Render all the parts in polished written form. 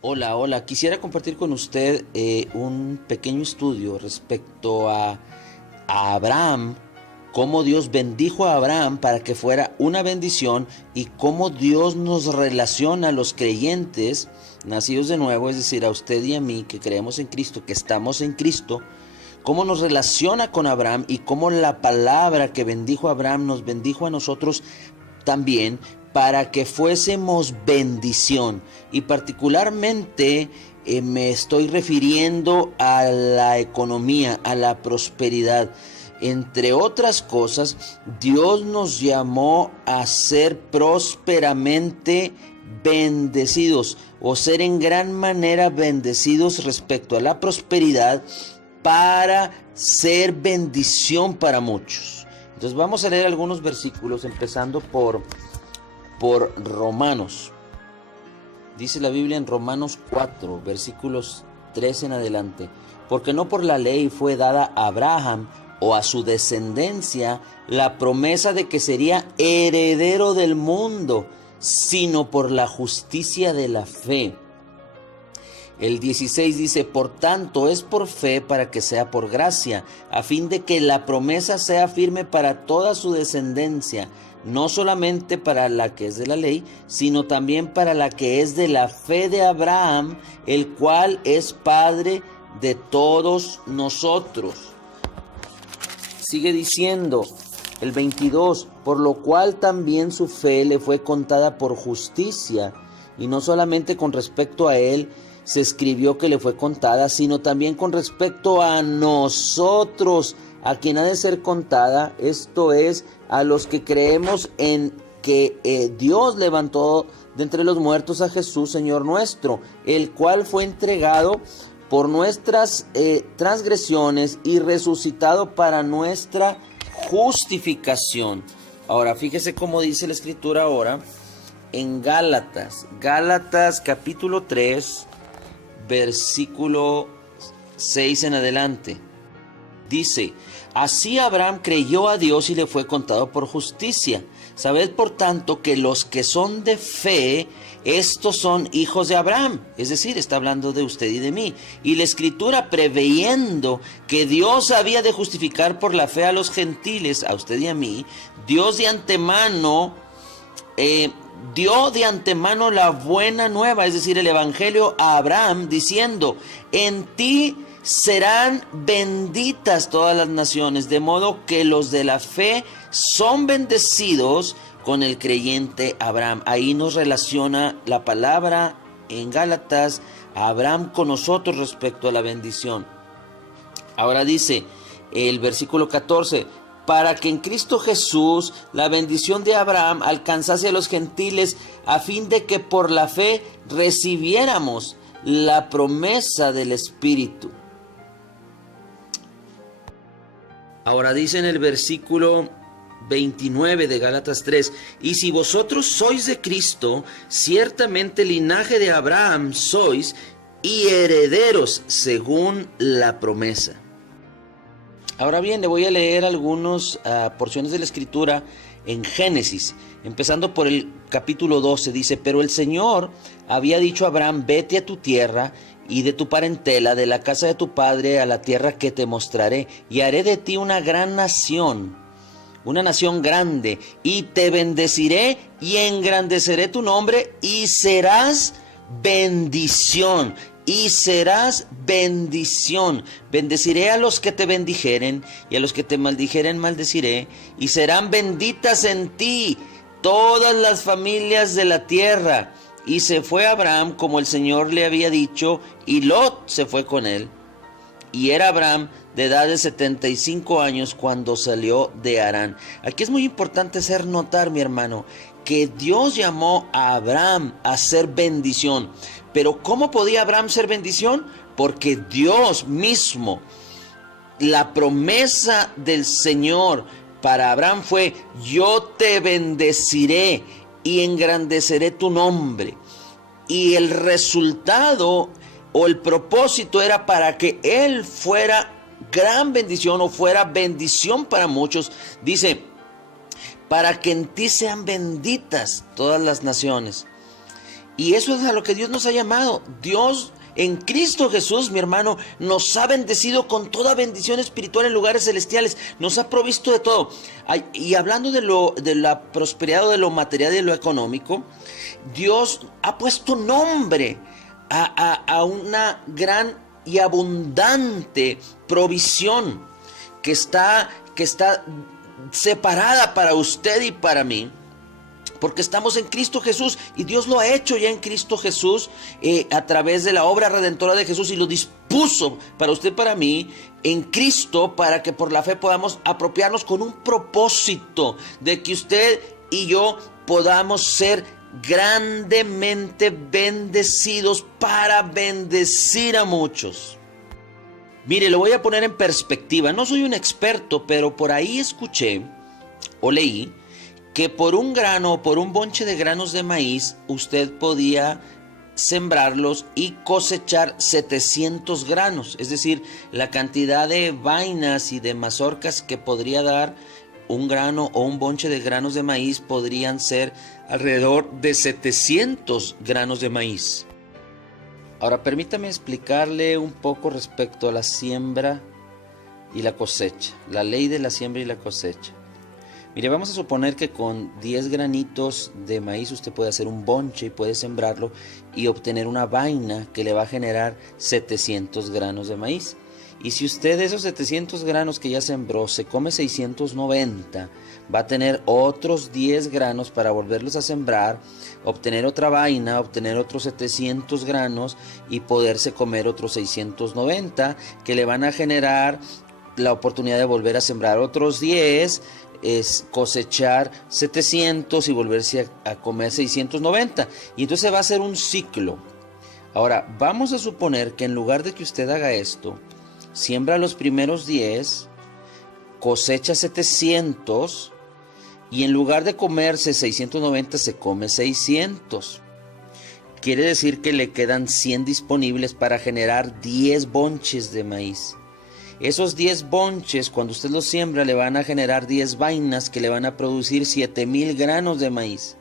Hola, hola. Quisiera compartir con usted un pequeño estudio respecto a Abraham, cómo Dios bendijo a Abraham para que fuera una bendición y cómo Dios nos relaciona a los creyentes nacidos de nuevo, es decir, a usted y a mí que creemos en Cristo, que estamos en Cristo, cómo nos relaciona con Abraham y cómo la palabra que bendijo a Abraham nos bendijo a nosotros también para que fuésemos bendición. Y particularmente me estoy refiriendo a la economía, a la prosperidad. Entre otras cosas, Dios nos llamó a ser prósperamente bendecidos o ser en gran manera bendecidos respecto a la prosperidad para ser bendición para muchos. Entonces vamos a leer algunos versículos empezando por Romanos. Dice la Biblia en Romanos 4, versículos 3 en adelante: porque no por la ley fue dada a Abraham o a su descendencia la promesa de que sería heredero del mundo, sino por la justicia de la fe. El 16 dice: por tanto es por fe para que sea por gracia, a fin de que la promesa sea firme para toda su descendencia, no solamente para la que es de la ley, sino también para la que es de la fe de Abraham, el cual es Padre de todos nosotros. Sigue diciendo el 22, por lo cual también su fe le fue contada por justicia, y no solamente con respecto a él se escribió que le fue contada, sino también con respecto a nosotros, a quien ha de ser contada, esto es, a los que creemos en que Dios levantó de entre los muertos a Jesús, Señor nuestro, el cual fue entregado por nuestras transgresiones y resucitado para nuestra justificación. Ahora, fíjese cómo dice la Escritura ahora en Gálatas capítulo 3, versículo 6 en adelante. Dice: así Abraham creyó a Dios y le fue contado por justicia. Sabed por tanto que los que son de fe, estos son hijos de Abraham. Es decir, está hablando de usted y de mí. Y la Escritura, preveyendo que Dios había de justificar por la fe a los gentiles, a usted y a mí, Dios de antemano dio de antemano la buena nueva, es decir, el evangelio a Abraham, diciendo: en ti serán benditas todas las naciones, de modo que los de la fe son bendecidos con el creyente Abraham. Ahí nos relaciona la palabra en Gálatas a Abraham con nosotros respecto a la bendición. Ahora dice el versículo 14: para que en Cristo Jesús la bendición de Abraham alcanzase a los gentiles, a fin de que por la fe recibiéramos la promesa del Espíritu. Ahora dice en el versículo 29 de Gálatas 3: y si vosotros sois de Cristo, ciertamente linaje de Abraham sois y herederos según la promesa. Ahora bien, le voy a leer algunas porciones de la Escritura en Génesis, empezando por el capítulo 12. Dice: pero el Señor había dicho a Abraham: vete a tu tierra y de tu parentela, de la casa de tu padre, a la tierra que te mostraré, y haré de ti una gran nación, una nación grande, y te bendeciré y engrandeceré tu nombre, y serás bendición. Y serás bendición. Bendeciré a los que te bendijeren, y a los que te maldijeren maldeciré, y serán benditas en ti todas las familias de la tierra. Y se fue Abraham como el Señor le había dicho, y Lot se fue con él. Y era Abraham de edad de 75 años cuando salió de Harán. Aquí es muy importante hacer notar, mi hermano, que Dios llamó a Abraham a ser bendición. Pero ¿cómo podía Abraham ser bendición? Porque Dios mismo, la promesa del Señor para Abraham fue: yo te bendeciré y engrandeceré tu nombre. Y el resultado o el propósito era para que él fuera gran bendición o fuera bendición para muchos. Dice: para que en ti sean benditas todas las naciones. Y eso es a lo que Dios nos ha llamado. Dios en Cristo Jesús, mi hermano, nos ha bendecido con toda bendición espiritual en lugares celestiales. Nos ha provisto de todo. Y hablando de la prosperidad o de lo material y de lo económico, Dios ha puesto nombre a una gran y abundante provisión que está separada para usted y para mí, porque estamos en Cristo Jesús, y Dios lo ha hecho ya en Cristo Jesús a través de la obra redentora de Jesús, y lo dispuso para usted y para mí en Cristo, para que por la fe podamos apropiarnos con un propósito de que usted y yo podamos ser grandemente bendecidos para bendecir a muchos. Mire, lo voy a poner en perspectiva. No soy un experto, pero por ahí escuché o leí que por un grano o por un bonche de granos de maíz usted podía sembrarlos y cosechar 700 granos. Es decir, la cantidad de vainas y de mazorcas que podría dar un grano o un bonche de granos de maíz podrían ser alrededor de 700 granos de maíz. Ahora permítame explicarle un poco respecto a la siembra y la cosecha, la ley de la siembra y la cosecha. Mire, vamos a suponer que con 10 granitos de maíz usted puede hacer un bonche y puede sembrarlo y obtener una vaina que le va a generar 700 granos de maíz. Y si usted de esos 700 granos que ya sembró se come 690, va a tener otros 10 granos para volverlos a sembrar, obtener otra vaina, obtener otros 700 granos y poderse comer otros 690 que le van a generar la oportunidad de volver a sembrar otros 10, es cosechar 700 y volverse a comer 690. Y entonces va a ser un ciclo. Ahora, vamos a suponer que en lugar de que usted haga esto, siembra los primeros 10, cosecha 700 y en lugar de comerse 690 se come 600. Quiere decir que le quedan 100 disponibles para generar 10 bonches de maíz. Esos 10 bonches, cuando usted los siembra, le van a generar 10 vainas que le van a producir 7,000 granos de maíz.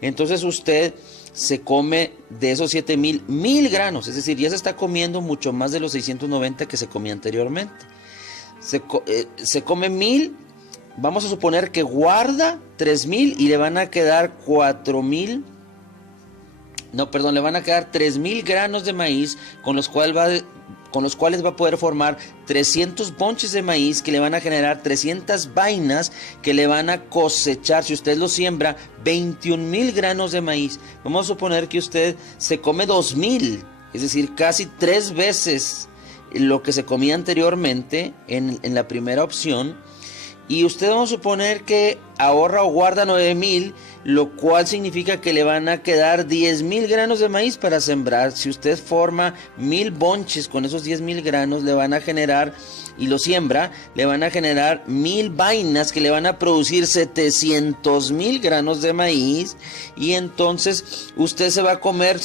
Entonces usted se come de esos 7,000, 1,000 granos, es decir, ya se está comiendo mucho más de los 690 que se comía anteriormente. Se come 1,000, vamos a suponer que guarda 3,000 y le van a quedar 4,000, le van a quedar 3,000 granos de maíz con los cuales va a poder formar 300 bonches de maíz que le van a generar 300 vainas que le van a cosechar, si usted lo siembra, 21,000 granos de maíz. Vamos a suponer que usted se come 2,000, es decir, casi 3 veces lo que se comía anteriormente en la primera opción. Y usted vamos a suponer que ahorra o guarda 9,000, lo cual significa que le van a quedar 10,000 granos de maíz para sembrar. Si usted forma 1,000 bonches con esos 10,000 granos, le van a generar, y lo siembra, le van a generar 1,000 vainas que le van a producir 700,000 granos de maíz. Y entonces usted se puede comer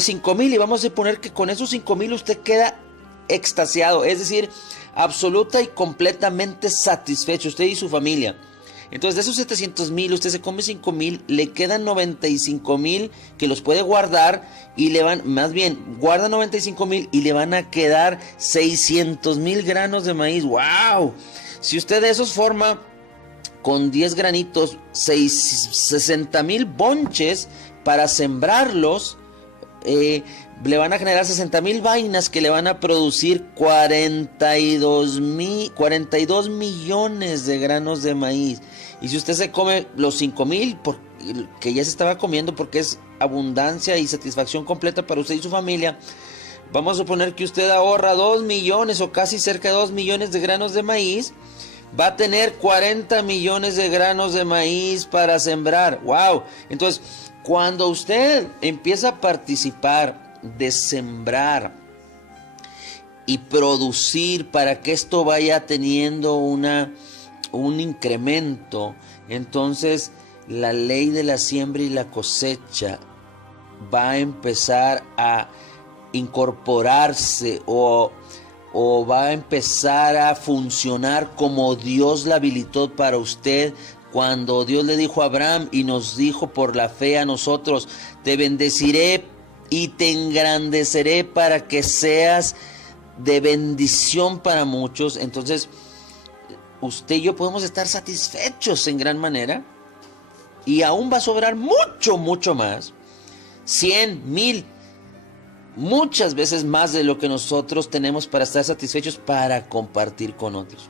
5,000, y vamos a suponer que con esos 5,000 usted queda extasiado, es decir, absoluta y completamente satisfecho, usted y su familia. Entonces de esos 700,000 usted se come 5,000, le quedan 95,000 que los puede guardar y guarda 95,000 y le van a quedar 600,000 granos de maíz. ¡Wow! Si usted de esos forma con 10 granitos 60,000 bonches para sembrarlos, le van a generar 60,000 vainas que le van a producir 42 millones de granos de maíz. Y si usted se come los 5,000 que ya se estaba comiendo, porque es abundancia y satisfacción completa para usted y su familia, vamos a suponer que usted ahorra 2 millones o casi cerca de 2 millones de granos de maíz, va a tener 40 millones de granos de maíz para sembrar. ¡Wow! Entonces, cuando usted empieza a participar de sembrar y producir para que esto vaya teniendo un incremento, entonces la ley de la siembra y la cosecha va a empezar a incorporarse o va a empezar a funcionar como Dios la habilitó para usted cuando Dios le dijo a Abraham y nos dijo por la fe a nosotros, te bendeciré y te engrandeceré para que seas de bendición para muchos. Entonces, usted y yo podemos estar satisfechos en gran manera y aún va a sobrar mucho, mucho más. 100, 1000, muchas veces más de lo que nosotros tenemos para estar satisfechos, para compartir con otros.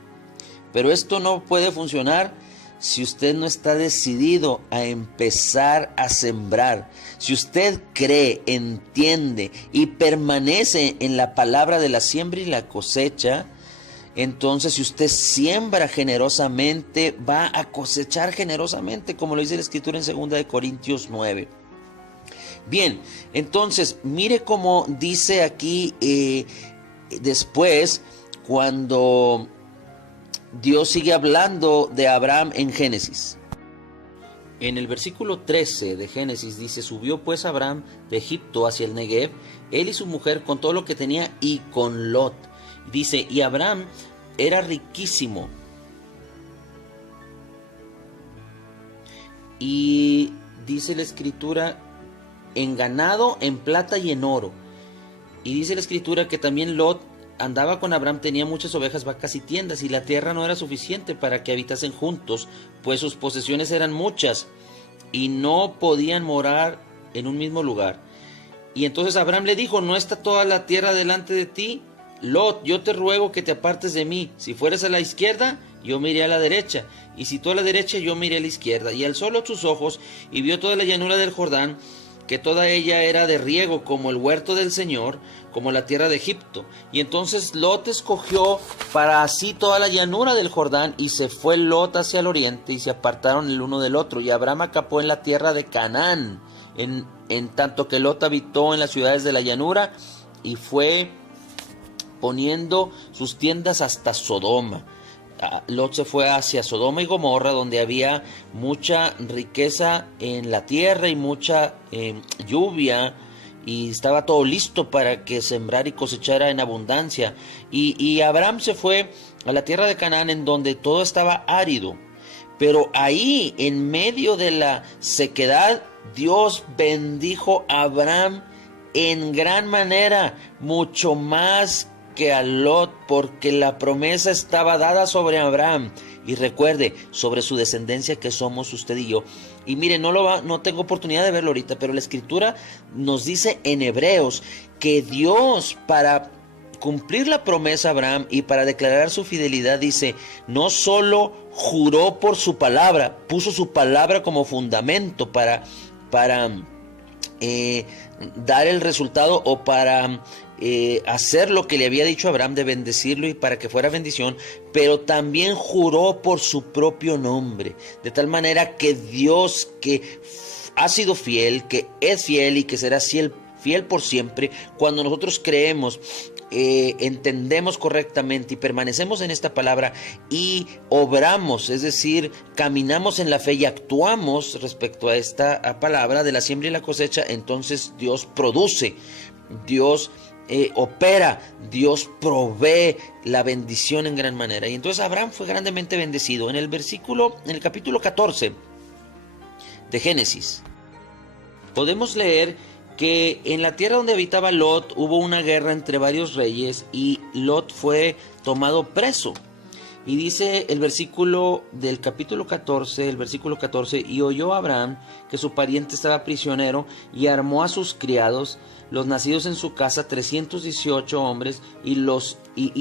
Pero esto no puede funcionar si usted no está decidido a empezar a sembrar. Si usted cree, entiende y permanece en la palabra de la siembra y la cosecha, entonces si usted siembra generosamente, va a cosechar generosamente, como lo dice la Escritura en 2 Corintios 9. Bien, entonces mire cómo dice aquí después, cuando Dios sigue hablando de Abraham en Génesis. En el versículo 13 de Génesis dice, subió pues Abraham de Egipto hacia el Negev, él y su mujer con todo lo que tenía y con Lot. Dice, y Abraham era riquísimo. Y dice la Escritura, en ganado, en plata y en oro. Y dice la Escritura que también Lot andaba con Abraham, tenía muchas ovejas, vacas y tiendas, y la tierra no era suficiente para que habitasen juntos, pues sus posesiones eran muchas, y no podían morar en un mismo lugar. Y entonces Abraham le dijo, ¿no está toda la tierra delante de ti? Lot, yo te ruego que te apartes de mí. Si fueres a la izquierda, yo me iré a la derecha, y si tú a la derecha, yo me iré a la izquierda. Y alzó Lot sus ojos, y vio toda la llanura del Jordán, que toda ella era de riego, como el huerto del Señor, como la tierra de Egipto. Y entonces Lot escogió para sí toda la llanura del Jordán, y se fue Lot hacia el oriente, y se apartaron el uno del otro. Y Abraham acampó en la tierra de Canaán, en tanto que Lot habitó en las ciudades de la llanura, y fue poniendo sus tiendas hasta Sodoma. Lot se fue hacia Sodoma y Gomorra, donde había mucha riqueza en la tierra y mucha lluvia, y estaba todo listo para que sembrara y cosechara en abundancia. Y Abraham se fue a la tierra de Canaán, en donde todo estaba árido. Pero ahí, en medio de la sequedad, Dios bendijo a Abraham en gran manera, mucho más que a Lot, porque la promesa estaba dada sobre Abraham, y recuerde, sobre su descendencia, que somos usted y yo. Y mire, no tengo oportunidad de verlo ahorita, pero la Escritura nos dice en Hebreos que Dios, para cumplir la promesa a Abraham y para declarar su fidelidad, dice, no solo juró por su palabra, puso su palabra como fundamento para dar el resultado, o para hacer lo que le había dicho a Abraham, de bendecirlo y para que fuera bendición, pero también juró por su propio nombre, de tal manera que Dios, que ha sido fiel, que es fiel y que será fiel por siempre, cuando nosotros creemos, entendemos correctamente y permanecemos en esta palabra y obramos, es decir, caminamos en la fe y actuamos respecto a esta palabra de la siembra y la cosecha, entonces Dios produce, Dios opera, Dios provee la bendición en gran manera. Y entonces Abraham fue grandemente bendecido. En el capítulo 14 de Génesis, podemos leer que en la tierra donde habitaba Lot hubo una guerra entre varios reyes, y Lot fue tomado preso. Y dice el versículo del capítulo 14, el versículo 14, y oyó Abraham que su pariente estaba prisionero, y armó a sus criados, los nacidos en su casa, 318 hombres, y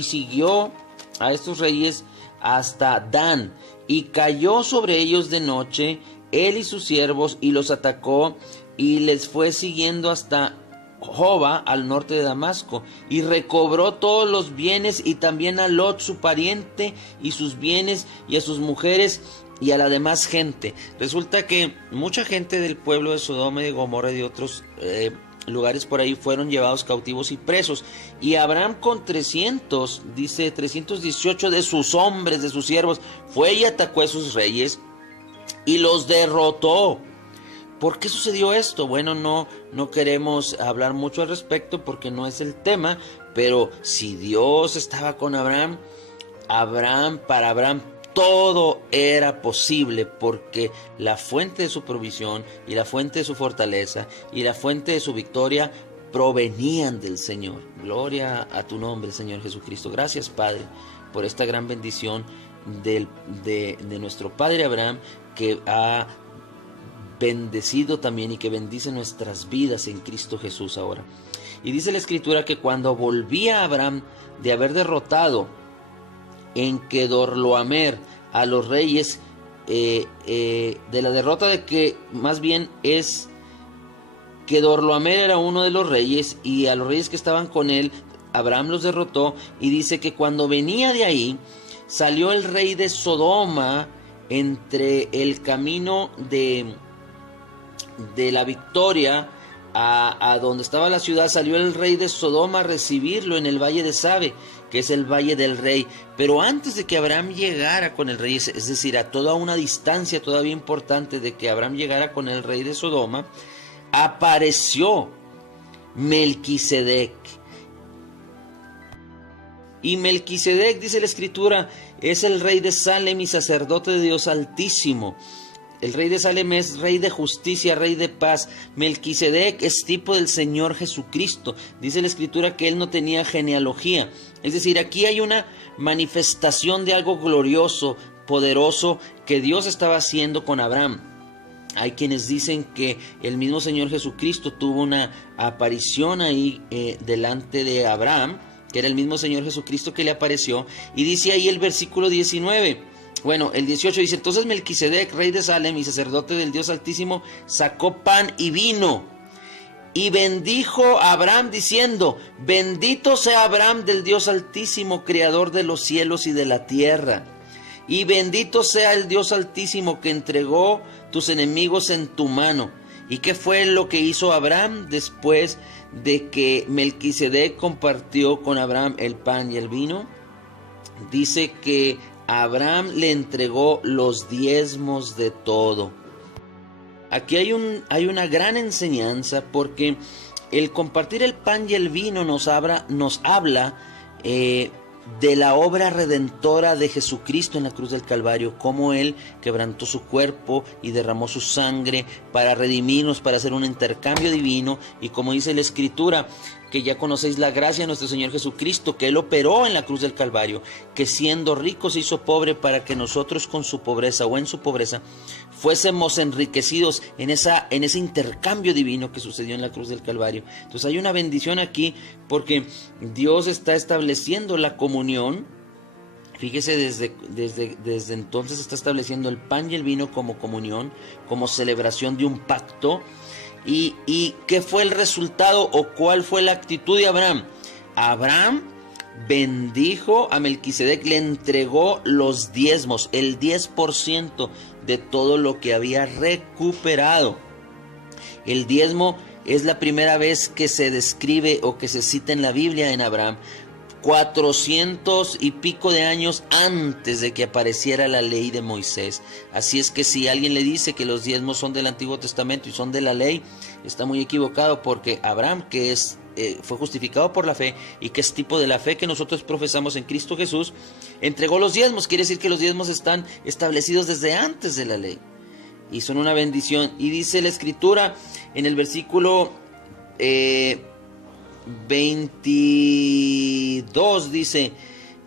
siguió a estos reyes hasta Dan, y cayó sobre ellos de noche, él y sus siervos, y los atacó, y les fue siguiendo hasta Joba, al norte de Damasco, y recobró todos los bienes, y también a Lot su pariente, y sus bienes, y a sus mujeres, y a la demás gente. Resulta que mucha gente del pueblo de Sodoma y de Gomorra y de otros lugares por ahí fueron llevados cautivos y presos, y Abraham con 318 de sus hombres, de sus siervos, fue y atacó a esos reyes y los derrotó. ¿Por qué sucedió esto? Bueno, no queremos hablar mucho al respecto porque no es el tema, pero si Dios estaba con Abraham, para Abraham todo era posible porque la fuente de su provisión y la fuente de su fortaleza y la fuente de su victoria provenían del Señor. Gloria a tu nombre, Señor Jesucristo. Gracias, Padre, por esta gran bendición de nuestro Padre Abraham, que ha bendecido también y que bendice nuestras vidas en Cristo Jesús ahora. Y dice la Escritura que cuando volvía Abraham de haber derrotado en Kedorlaomer a los reyes, de la derrota de que más bien es Kedorlaomer era uno de los reyes, y a los reyes que estaban con él Abraham los derrotó, y dice que cuando venía de ahí salió el rey de Sodoma entre el camino de la victoria a donde estaba la ciudad. Salió el rey de Sodoma a recibirlo en el valle de Sabe, que es el valle del rey. Pero antes de que Abraham llegara con el rey, es decir, a toda una distancia todavía importante de que Abraham llegara con el rey de Sodoma, apareció Melquisedec. Y Melquisedec, dice la Escritura, es el rey de Salem y sacerdote de Dios Altísimo. El rey de Salem es rey de justicia, rey de paz. Melquisedec es tipo del Señor Jesucristo. Dice la Escritura que él no tenía genealogía. Es decir, aquí hay una manifestación de algo glorioso, poderoso, que Dios estaba haciendo con Abraham. Hay quienes dicen que el mismo Señor Jesucristo tuvo una aparición ahí delante de Abraham, que era el mismo Señor Jesucristo que le apareció. Y dice ahí el versículo 19... Bueno, el 18 dice: entonces Melquisedec, rey de Salem y sacerdote del Dios Altísimo, sacó pan y vino y bendijo a Abraham diciendo: bendito sea Abraham del Dios Altísimo, creador de los cielos y de la tierra, y bendito sea el Dios Altísimo que entregó tus enemigos en tu mano. ¿Y qué fue lo que hizo Abraham después de que Melquisedec compartió con Abraham el pan y el vino? Dice que Abraham le entregó los diezmos de todo. Aquí hay una gran enseñanza, porque el compartir el pan y el vino nos habla de la obra redentora de Jesucristo en la cruz del Calvario, cómo Él quebrantó su cuerpo y derramó su sangre para redimirnos, para hacer un intercambio divino. Y como dice la Escritura, que ya conocéis la gracia de nuestro Señor Jesucristo, que Él operó en la cruz del Calvario, que siendo rico se hizo pobre para que nosotros con su pobreza o en su pobreza fuésemos enriquecidos en ese intercambio divino que sucedió en la cruz del Calvario. Entonces hay una bendición aquí, porque Dios está estableciendo la comunión. Fíjese, desde entonces está estableciendo el pan y el vino como comunión, como celebración de un pacto. ¿Y qué fue el resultado o cuál fue la actitud de Abraham? Abraham bendijo a Melquisedec, le entregó los diezmos, el 10% de todo lo que había recuperado. El diezmo es la primera vez que se describe o que se cita en la Biblia en Abraham, 400 y pico de años antes de que apareciera la ley de Moisés. Así es que si alguien le dice que los diezmos son del Antiguo Testamento y son de la ley, está muy equivocado, porque Abraham, que fue justificado por la fe y que es tipo de la fe que nosotros profesamos en Cristo Jesús, entregó los diezmos. Quiere decir que los diezmos están establecidos desde antes de la ley y son una bendición. Y dice la Escritura en el versículo 22, dice: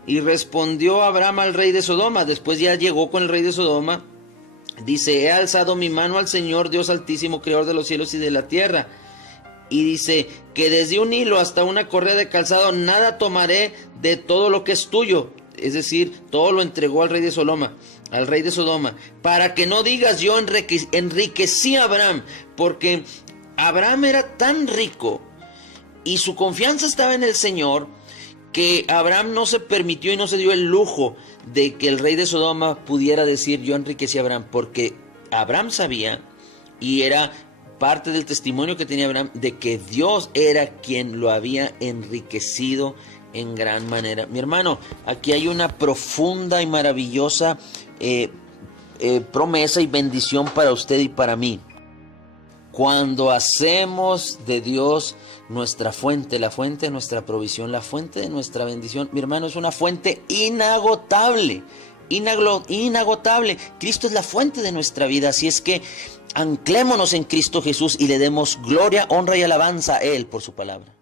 y respondió Abraham al rey de Sodoma. Después ya llegó con el rey de Sodoma. Dice: he alzado mi mano al Señor Dios Altísimo, creador de los cielos y de la tierra. Y dice que desde un hilo hasta una correa de calzado nada tomaré de todo lo que es tuyo. Es decir, todo lo entregó al rey de Sodoma, para que no digas: yo enriquecí a Abraham. Porque Abraham era tan rico y su confianza estaba en el Señor, que Abraham no se permitió y no se dio el lujo de que el rey de Sodoma pudiera decir: yo enriquecí a Abraham, porque Abraham sabía, y era parte del testimonio que tenía Abraham, de que Dios era quien lo había enriquecido en gran manera. Mi hermano, aquí hay una profunda y maravillosa promesa y bendición para usted y para mí. Cuando hacemos de Dios nuestra fuente, la fuente de nuestra provisión, la fuente de nuestra bendición, mi hermano, es una fuente inagotable. inagotable. Cristo es la fuente de nuestra vida, así es que anclémonos en Cristo Jesús y le demos gloria, honra y alabanza a Él por su palabra.